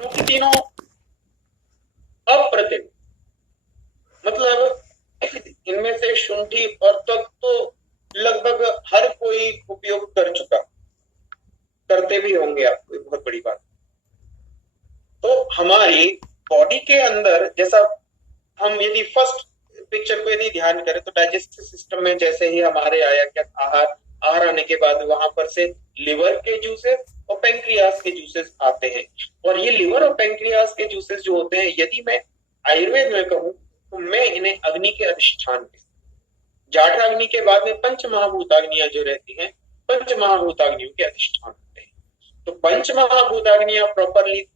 क्योंकि तीनों अप्रतिम, मतलब इनमें से शुंठी और त्वक तो लगभग हर कोई उपयोग कर चुका, करते भी होंगे आप, कोई बहुत बड़ी बात। तो हमारी बॉडी के अंदर जैसा, हम यदि फर्स्ट पिक्चर को यदि ध्यान करें तो डाइजेस्टिव सिस्टम में जैसे ही हमारे आया क्या, आहार आहार आने के बाद वहां पर से लिवर के जूसेस और पेंक्रियास के जूसेस आते हैं। और ये लिवर और पेंक्रियास के जूसेस जो होते हैं, यदि मैं आयुर्वेद में कहूं तो मैं इन्हें अग्नि के अधिष्ठान पे, जाठ अग्नि के बाद में पंच महाभूताग्नियां जो रहती हैं, पंच महाभूताग्नियों के अधिष्ठान होते हैं। तो पंच महाभूताग्नियां प्रॉपरली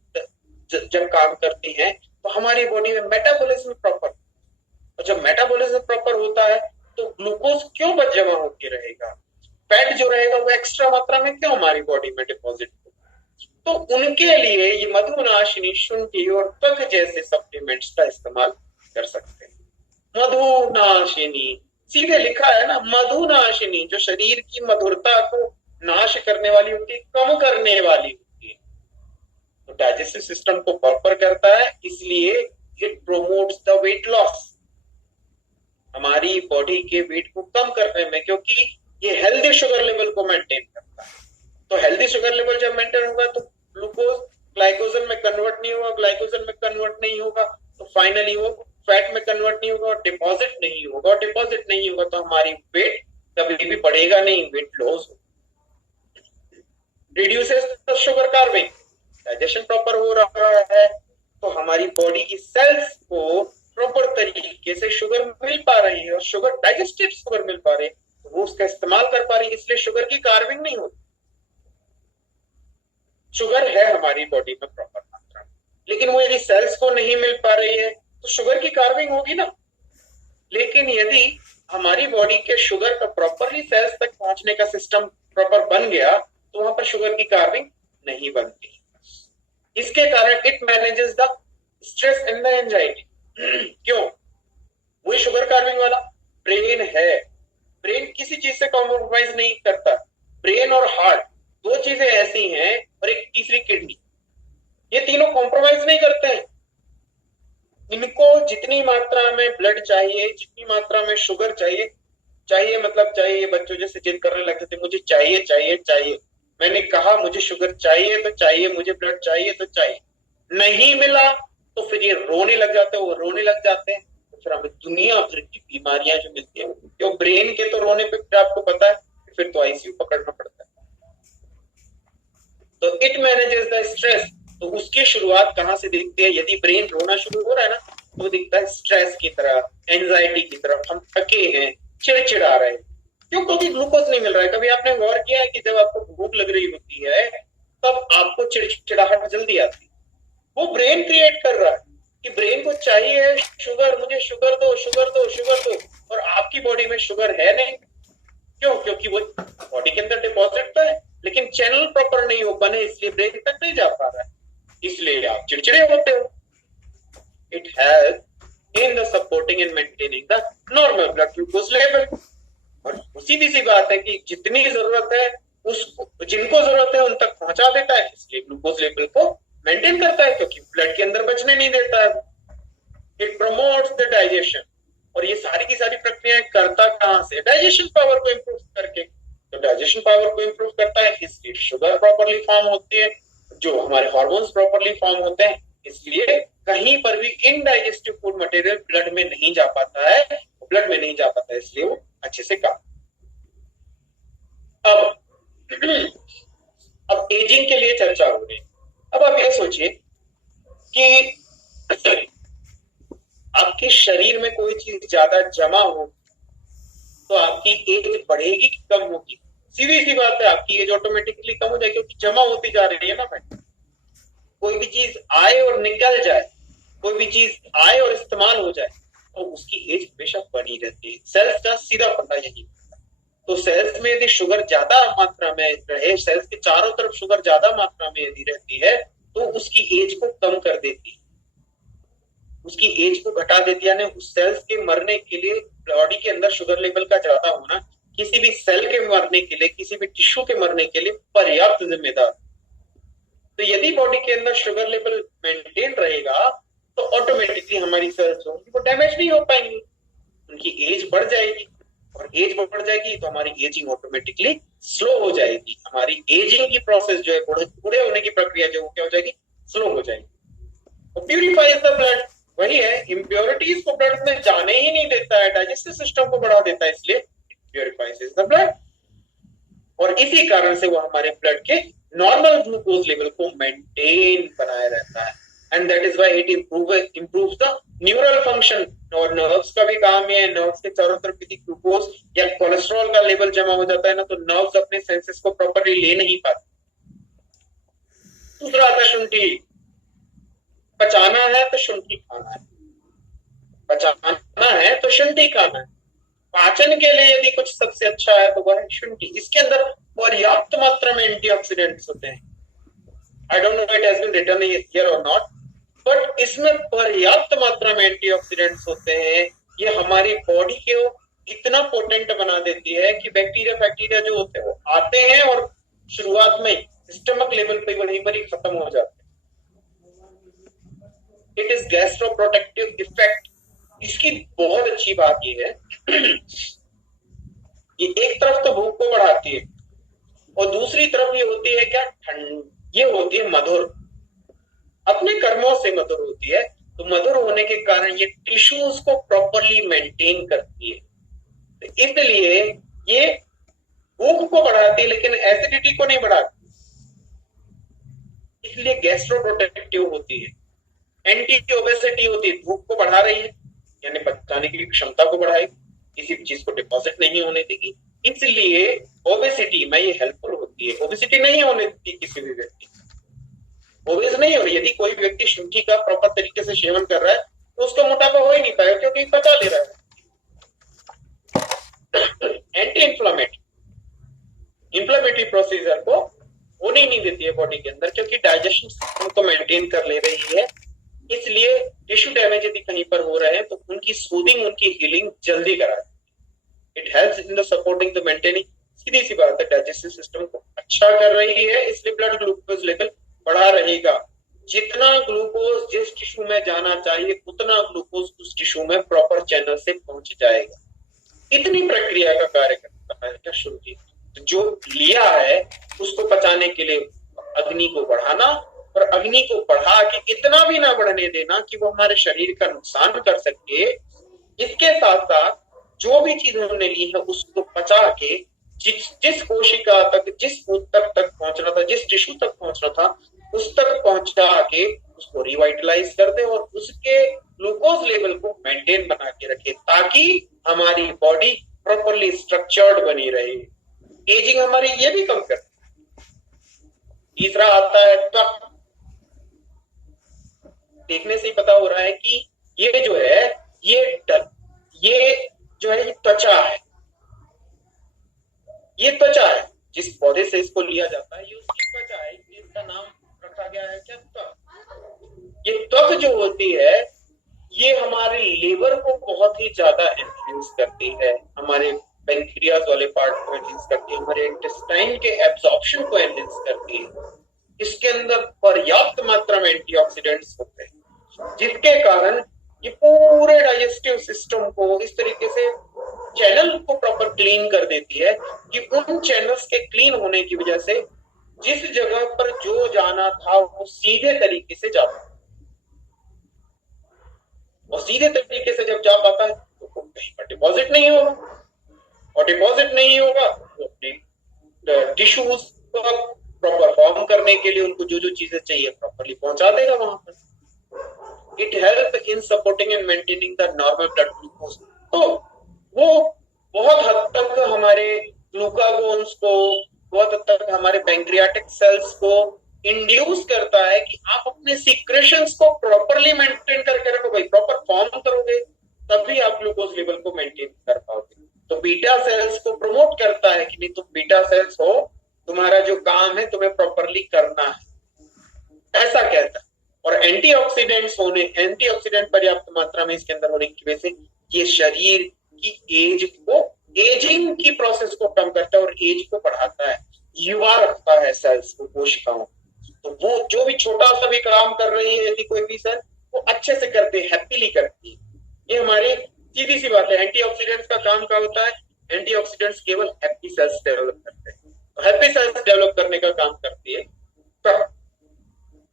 जब काम करती हैं तो हमारी बॉडी में मेटाबॉलिज्म प्रॉपर, और जब मेटाबॉलिज्म प्रॉपर होता है तो ग्लूकोज क्यों बच जमा होकर रहेगा, फैट जो रहेगा वो एक्स्ट्रा मात्रा में क्यों हमारी बॉडी में डिपॉजिट होगा। तो उनके लिए ये मधुनाशिनी, शुंठी और त्वक जैसे सप्लीमेंट्स का इस्तेमाल कर सकते हैं। मधुनाशिनी सीधे लिखा है ना, मधुनाशिनी, जो शरीर की मधुरता को नाश करने वाली होती है, कम करने वाली होती है। तो डाइजेस्टिव सिस्टम को प्रॉपर करता है, इसलिए it promotes the weight loss, हमारी बॉडी के वेट को कम करने में, क्योंकि ये हेल्दी शुगर लेवल को मेंटेन करता है। तो हेल्दी शुगर लेवल जब मेंटेन होगा तो ग्लूकोज ग्लाइकोजन में कन्वर्ट नहीं होगा, ग्लाइकोजन में कन्वर्ट नहीं होगा तो फाइनली वो फैट में कन्वर्ट नहीं होगा और डिपॉजिट नहीं होगा, और डिपॉजिट नहीं होगा तो हमारी वेट कभी भी बढ़ेगा नहीं, वेट लॉस होगा। Reduces the sugar carving, digestion proper हो रहा है तो हमारी बॉडी की सेल्स को प्रॉपर तरीके से शुगर मिल पा रही है, और शुगर डाइजेस्टिव शुगर मिल पा रही है तो वो उसका इस्तेमाल कर पा रही है, इसलिए शुगर की कार्विंग नहीं होती। शुगर है हमारी बॉडी में प्रॉपर मात्रा में, लेकिन वो यदि सेल्स को नहीं मिल पा रही है तो शुगर की कार्विंग होगी ना। लेकिन यदि हमारी बॉडी के शुगर का प्रॉपरली सेल्स तक पहुंचने का सिस्टम प्रॉपर बन गया तो वहां पर शुगर की कार्विंग नहीं बनती। इसके कारण it manages the stress and the anxiety. क्यों? वही शुगर कार्विंग वाला ब्रेन है, ब्रेन किसी चीज से कॉम्प्रोमाइज नहीं करता। ब्रेन और हार्ट दो चीजें ऐसी हैं, और एक तीसरी किडनी, ये तीनों कॉम्प्रोमाइज नहीं करते हैं। इनको जितनी मात्रा में ब्लड चाहिए, जितनी मात्रा में शुगर चाहिए, चाहिए मतलब चाहिए, बच्चों जैसे जिद करने लगते थे, मुझे चाहिए चाहिए चाहिए, मैंने कहा मुझे शुगर चाहिए तो चाहिए, मुझे ब्लड चाहिए तो चाहिए, नहीं मिला तो फिर ये रोने लग जाते हैं, वो रोने लग जाते हैं, तो फिर हमें दुनिया भर की बीमारियां जो मिलती है, क्यों? ब्रेन के तो रोने पे फिर आपको पता है फिर तो आईसीयू पकड़ना पड़ता है। तो इट मैनेजेस द स्ट्रेस, तो उसकी शुरुआत कहां से दिखती है? यदि ब्रेन रोना शुरू हो रहा है ना तो दिखता है स्ट्रेस की तरह, एंजाइटी की तरफ, हम थके हैं, चिड़चिड़ा रहे हैं। क्यों? क्योंकि ग्लूकोज नहीं मिल रहा है। कभी आपने गौर किया है कि जब आपको भूख लग रही होती है तब आपको चिड़चिड़ाहट जल्दी आती है? वो ब्रेन क्रिएट कर रहा है कि ब्रेन को चाहिए शुगर, मुझे शुगर दो शुगर दो शुगर दो, और आपकी बॉडी में शुगर है नहीं। क्यों? क्योंकि वो बॉडी के अंदर डिपॉजिट तो है लेकिन चैनल प्रॉपर नहीं हो बने, इसलिए ब्रेन तक नहीं जा पा रहा है, इसलिए आप चिड़चिड़े होते हो। It help in the supporting and maintaining the normal blood glucose level. और सीधी सी बात है कि जितनी जरूरत है उसको, जिनको जरूरत है उन तक पहुंचा देता है, इसलिए ग्लूकोज लेवल को मेंटेन करता है, क्योंकि ब्लड के अंदर बचने नहीं देता है। इट प्रमोट्स द डाइजेशन, और ये सारी की सारी प्रक्रियाएं करता कहां से? डाइजेशन पावर को इंप्रूव करके। तो डाइजेशन पावर को इंप्रूव करता है, इसलिए शुगर प्रॉपरली फॉर्म होती है, जो हमारे हार्मोन्स प्रॉपरली फॉर्म होते हैं, इसलिए कहीं पर भी इनडाइजेस्टिव फूड मटेरियल ब्लड में नहीं जा पाता है, ब्लड में नहीं जा पाता है, इसलिए वो अच्छे से काम। अब अब एजिंग के लिए चर्चा हो रही है। अब आप ये सोचिए कि आपके शरीर में कोई चीज ज्यादा जमा हो तो आपकी एज बढ़ेगी कि कम होगी? सीधी सी बात है, आपकी एज ऑटोमेटिकली कम हो जाएगी, क्योंकि जमा होती जा रही है ना मैडम। कोई भी चीज आए और निकल जाए, कोई भी चीज आए और इस्तेमाल हो जाए, तो उसकी एज हमेशा बनी रहती है। सेल्स का सीधा पता यही। तो सेल्स में यदि शुगर ज्यादा मात्रा में रहे, सेल्स के चारों तरफ शुगर ज्यादा मात्रा में यदि रहती है तो उसकी एज को कम कर देती है, उसकी एज को घटा देती है। यानी उस सेल्स के मरने के लिए बॉडी के अंदर शुगर लेवल का ज्यादा होना किसी भी सेल के मरने के लिए, किसी भी टिश्यू के मरने के लिए पर्याप्त जिम्मेदार। तो यदि बॉडी के अंदर शुगर लेवल मेंटेन रहेगा तो ऑटोमेटिकली हमारी सेल्स होंगी वो डैमेज नहीं हो पाएंगी, उनकी एज बढ़ जाएगी, और एज बढ़ जाएगी तो हमारी एजिंग ऑटोमेटिकली स्लो हो जाएगी, हमारी एजिंग की प्रोसेस जो है बूढ़े होने की प्रक्रिया जो क्या हो जाएगी, स्लो हो जाएगी। तो प्यूरिफाइज द ब्लड, वही है, इम्प्योरिटीज को ब्लड में जाने ही नहीं देता है, डाइजेस्टिव सिस्टम को बढ़ा देता है, इसलिए प्यूरिफाइज द ब्लड, और इसी कारण से वो हमारे ब्लड के नॉर्मल ग्लूकोज लेवल को मेंटेन बनाए रहता है, and that is why it improves the neural function. और नर्व्स का भी काम है, नर्व्स के चारों तरफ यदि ग्लूकोज या कोलेस्ट्रॉल का लेवल जमा हो जाता है ना, तो नर्व्स अपने सेंसेस को प्रॉपरली ले नहीं पाते। दूसरा आता है शुंठी, पचाना है तो शुंठी खाना है, पचाना है तो शुंठी खाना है। पाचन के लिए यदि कुछ सबसे अच्छा है तो वह है शुंठी, इसके अंदर पर्याप्त मात्रा में एंटीऑक्सीडेंट्स होते हैं। I don't know it has been written here और नॉट, बट इसमें पर्याप्त मात्रा में एंटीऑक्सीडेंट्स होते हैं। ये हमारी बॉडी को इतना पोटेंट बना देती है कि बैक्टीरिया जो होते हैं वो आते हैं और शुरुआत में स्टमक लेवल पे वहीं पर ही खत्म हो जाते हैं। It is gastro protective effect. इसकी बहुत अच्छी बात ये है ये एक तरफ तो भूख को बढ़ाती है और दूसरी तरफ ये होती है क्या, ठंड, ये होती है मधुर, अपने कर्मों से मधुर होती है। तो मधुर होने के कारण ये टिश्यूज को प्रॉपरली मेंटेन करती है, तो इसलिए ये भूख को बढ़ाती है लेकिन एसिडिटी को नहीं बढ़ाती, इसलिए गैस्ट्रो प्रोटेक्टिव होती है। एंटी ओबेसिटी होती है, भूख को बढ़ा रही है यानी पचाने की क्षमता को बढ़ाएगी, किसी भी चीज को डिपॉजिट नहीं होने देगी, इसलिए ओबेसिटी में ये हेल्पफुल होती है। ओबेसिटी नहीं होने देती, किसी भी व्यक्ति ओबेस नहीं हो रही। यदि कोई व्यक्ति शुंठी का प्रॉपर तरीके से सेवन कर रहा है तो उसका मोटापा हो ही नहीं पाएगा क्योंकि पचा ले रहा है। एंटी इंफ्लेमेटरी प्रोसीजर को होने नहीं देती है बॉडी के अंदर, क्योंकि डाइजेशन सिस्टम को मेंटेन कर ले रही है, इसलिए टिश्यू डैमेज यदि कहीं पर हो रहे हैं तो उनकी सूदिंग, उनकी हीलिंग जल्दी कराती है। It helps in the supporting the maintaining, सीधी सी बात है, डाइजेस्टिव सिस्टम को अच्छा कर रही है, इसलिए ब्लड ग्लूकोज लेवल बढ़ा रहेगा। जितना ग्लूकोज जिस टिश्यू में जाना चाहिए उतना ग्लूकोज उस टिश्यू में प्रॉपर चैनल से पहुंच जाएगा। इतनी प्रक्रिया का कार्य करता है क्या शुंठी। जो लिया है उसको पचाने के लिए अग्नि को बढ़ाना, और अग्नि को बढ़ा के इतना भी ना बढ़ने देना कि वो हमारे शरीर का नुकसान कर सके। इसके साथ साथ जो भी चीज हमने ली है उसको पचा के जिस कोशिका तक, जिस ऊतक तक पहुंचना था, जिस टिश्यू तक पहुंचना था उस तक पहुंचा के उसको रिवाइटलाइज कर दे और उसके ग्लूकोज लेवल को मेंटेन बना के रखे, ताकि हमारी बॉडी प्रॉपरली स्ट्रक्चर्ड बनी रहे, एजिंग हमारी ये भी कम कर। तीसरा आता है त्वक। देखने से ही पता हो रहा है कि ये जो है ये जो है ये त्वचा है, ये त्वचा है, जिस पौधे से इसको लिया जाता है ये उसकी त्वचा है, इसका नाम रखा गया है क्या, त्वक। ये त्वक जो होती है ये हमारे लिवर को बहुत ही ज्यादा एनहेंस करती है, हमारे पेनक्रियाज वाले पार्ट को एनहेंस करती है, हमारे इंटेस्टाइन के एब्जॉर्प्शन को एनहेंस करती है। इसके अंदर पर्याप्त मात्रा में एंटीऑक्सीडेंट्स होते हैं, जिसके कारण ये पूरे डाइजेस्टिव सिस्टम को इस तरीके से चैनल को प्रॉपर क्लीन कर देती है कि उन चैनल्स के क्लीन होने की वजह से जिस जगह पर जो जाना था वो सीधे तरीके से जा पाता, और सीधे तरीके से जब जा पाता है तो कहीं पर डिपॉजिट नहीं होगा, और डिपॉजिट नहीं होगा तो अपने टिश्यूज को प्रॉपर फॉर्म करने के लिए उनको जो जो चीजें चाहिए प्रॉपरली पहुंचा देगा वहां पर। It help in supporting and maintaining the normal blood glucose. तो वो बहुत हद तक हमारे ग्लूकागोन्स को, बहुत हद तक हमारे पैंक्रियाटिक सेल्स को इंड्यूस करता है कि आप अपने सीक्रेशंस को प्रॉपरली मेंटेन करके रखो भाई, प्रॉपर फॉर्म करोगे तभी आप ग्लूकोज लेवल को मेंटेन कर पाओगे। तो बीटा सेल्स को प्रमोट करता है कि नहीं तुम बीटा सेल्स हो, तुम्हारा जो काम है तुम्हें प्रॉपरली करना है, ऐसा कहता है। और एंटीऑक्सीडेंट पर्याप्त मात्रा में इसके अंदर होने की वजह से ये शरीर की एजिंग की प्रोसेस को कम करता है और एज को बढ़ाता है, युवा रखता है सेल्स को, कोशिकाओं। तो वो जो भी छोटा सा भी काम कर रही है यदि कोई भी सेल, वो अच्छे से करते हैं, हैप्पीली करती है। ये हमारी सीधी सी बात है। एंटीऑक्सीडेंट्स का काम क्या होता है? एंटीऑक्सीडेंट्स केवल हैप्पी सेल्स डेवलप करते हैं, तो हैप्पी सेल्स डेवलप करने का काम करती है। तो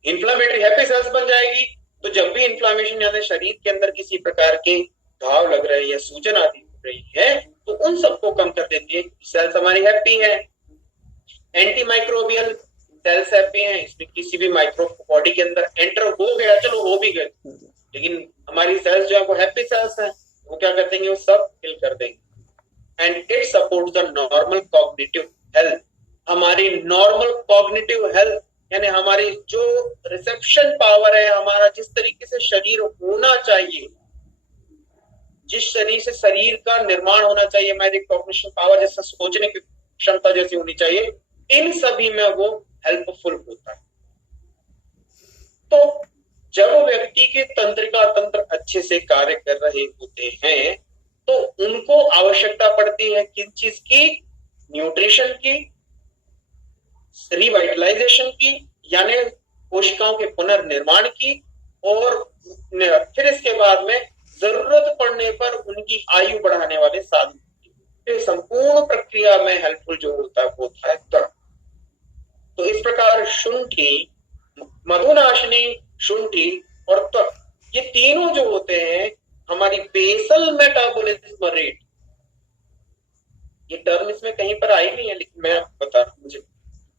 इंफ्लेमेटरी हैप्पी सेल्स बन जाएगी, तो जब भी इंफ्लेमेशन यानी शरीर के अंदर किसी प्रकार के घाव लग रहे हैं या सूजन आदि हो रही है, तो उन सबको कम कर देती है। सेल्स हमारी हैप्पी है। एंटी माइक्रोबियल सेल्स हैप्पी हैं, इसमें किसी भी माइक्रो बॉडी के अंदर एंटर हो गया, चलो हो भी गए, लेकिन हमारी सेल्स जो है वो हैप्पी सेल्स हैं, वो क्या कर देंगे? वो सब किल कर देंगे। And it supports the normal cognitive health. हमारी नॉर्मल कॉग्निटिव हेल्थ यानी हमारी जो रिसेप्शन पावर है, हमारा जिस तरीके से शरीर होना चाहिए, जिस शरीर से शरीर का निर्माण होना चाहिए, हमारी कॉग्निशन पावर जैसे सोचने की क्षमता जैसी होनी चाहिए, इन सभी में वो हेल्पफुल होता है। तो जब व्यक्ति के तंत्रिका तंत्र अच्छे से कार्य कर रहे होते हैं, तो उनको आवश्यकता पड़ती है किन चीज की? न्यूट्रिशन की, रिवाइटलाइजेशन की यानी कोशिकाओं के पुनर्निर्माण की, और फिर इसके बाद में जरूरत पड़ने पर उनकी आयु बढ़ाने वाले साधन की। संपूर्ण प्रक्रिया में हेल्पफुल जो होता है वो होता है त्वक। तो इस प्रकार शुंठी, मधुनाशिनी, शुंठी और त्वक, ये तीनों जो होते हैं हमारी बेसल मेटाबॉलिज्म रेट, ये टर्म इसमें कहीं पर आई नहीं है लेकिन मैं आपको बता रहा हूं, मुझे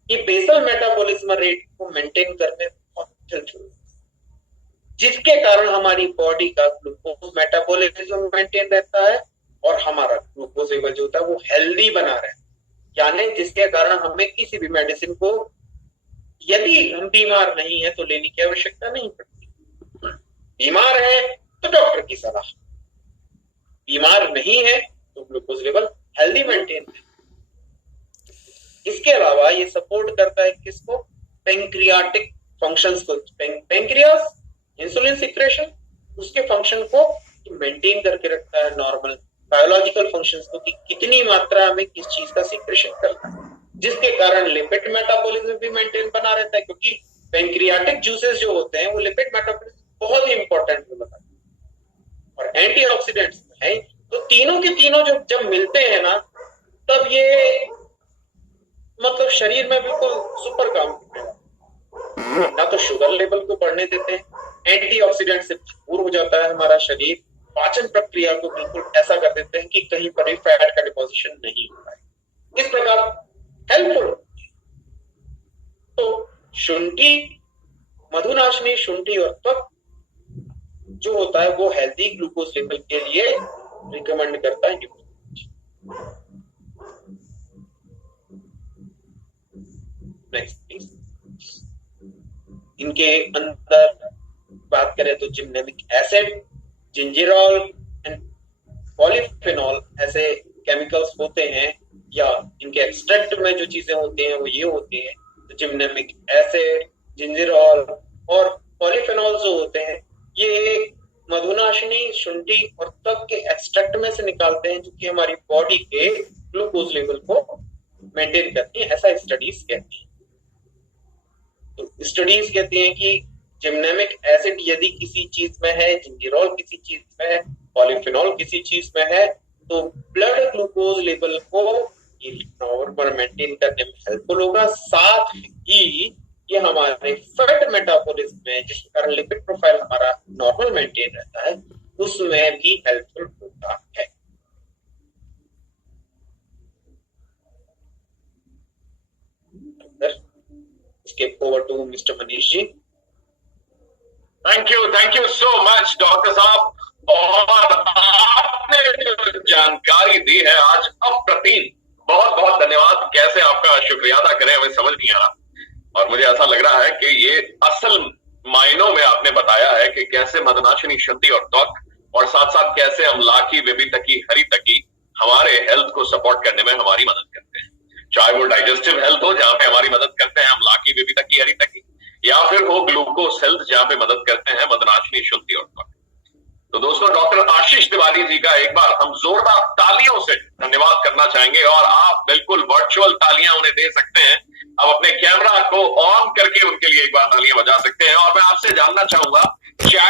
ये बेसल मेटाबॉलिज्म रेट को मेंटेन करने में बहुत हेल्पफुल है, जिसके कारण हमारी बॉडी का ग्लूकोज मेटाबॉलिज्म मेंटेन रहता है और हमारा ग्लूकोज लेवल जो होता है वो हेल्दी बना रहता है। यानी जिसके कारण हमें किसी भी मेडिसिन को, यदि हम बीमार नहीं है तो लेने की आवश्यकता नहीं पड़ती। बीमार है तो डॉक्टर की सलाह, बीमार नहीं है तो ग्लूकोज लेवल हेल्दी मेंटेन है। इसके अलावा ये सपोर्ट करता है किसको? पेंक्रियाटिक फंक्शंस को। पेंक्रियास इंसुलिन सिक्रेशन, उसके फंक्शन को मेंटेन करके रखता है, नॉर्मल बायोलॉजिकल फंक्शंस को, कि कितनी मात्रा में किस चीज का सिक्रेशन करता है, जिसके कारण लिपिड मेटाबॉलिज्म भी मेंटेन बना रहता है, क्योंकि पेंक्रियाटिक जूसेस जो होते हैं वो लिपिड मेटाबॉलिज्म बहुत ही इंपॉर्टेंट होता है और एंटीऑक्सीडेंट्स है। तो तीनों के तीनों जब मिलते हैं ना, तब ये मतलब शरीर में बिल्कुल सुपर काम करते हैं। ना तो शुगर लेवल को बढ़ने देते हैं, एंटीऑक्सीडेंट से भरपूर हो जाता है हमारा शरीर, पाचन प्रक्रिया को बिल्कुल ऐसा कर देते हैं कि कहीं पर भी फैट का डिपोजिशन नहीं होता है। इस प्रकार हेल्पफुल। तो शुंठी, मधुनाशिनी, शुंठी और त्वक जो होता है वो हेल्दी ग्लूकोज लेवल के लिए रिकमेंड करता है। Next please. इनके अंदर बात करें तो जिम्नेमिक एसिड, जिंजिरॉल एंड पॉलीफेनॉल ऐसे केमिकल्स होते हैं, या इनके एक्सट्रैक्ट में जो चीजें होती हैं वो ये होती हैं। तो जिम्नेमिक एसिड, जिंजिरॉल और पॉलीफेनॉल जो होते हैं ये मधुनाशिनी, शुंठी और त्वक के एक्सट्रैक्ट में से निकालते हैं, जो कि हमारी बॉडी के ग्लूकोज लेवल को मेंटेन करती है, ऐसा स्टडीज कहती है। तो स्टडीज कहती हैं कि जिम्नेमिक एसिड यदि किसी चीज में है, जिंजिरॉल किसी चीज में है, पॉलीफेनॉल किसी चीज में है, तो ब्लड ग्लूकोज लेवल को नॉर्मल मेंटेन करने में हेल्पफुल होगा। साथ ही ये हमारे फैट मेटाबॉलिज्म में, जिसके कारण लिपिड प्रोफाइल हमारा नॉर्मल मेंटेन रहता है, उसमें भी हेल्पफुल होता है। Skip over to Mr. Manish जी। Thank you so much doctor साहब। और आपने जो जानकारी दी है आज अप्रतिम, बहुत बहुत धन्यवाद। कैसे आपका शुक्रिया अदा करें हमें समझ नहीं आ रहा, और मुझे ऐसा लग रहा है कि ये असल मायनों में आपने बताया है कि कैसे मदनाशिनी, शुंठी और त्वक, और साथ साथ कैसे अम्लाकी, विभितकी, हरितकी हमारे हेल्थ को सपोर्ट करने में हमारी मदद करते हैं। चाहे वो डाइजेस्टिव हेल्थ हो जहां पे हमारी मदद करते हैं अम्लाकी, विभितकी, हरितकी, या फिर हो ग्लूकोज हेल्थ जहां पे मदद करते हैं मदनाशिनी, शुंठी और त्वक। तो दोस्तों, डॉक्टर आशीष तिवारी जी का एक बार हम जोरदार तालियों से धन्यवाद करना चाहेंगे, और आप बिल्कुल वर्चुअल तालियां उन्हें दे सकते हैं आप अपने कैमरा को ऑन करके उनके लिए एक बार तालियां बजा सकते हैं। और मैं आपसे जानना चाहूंगा, चैट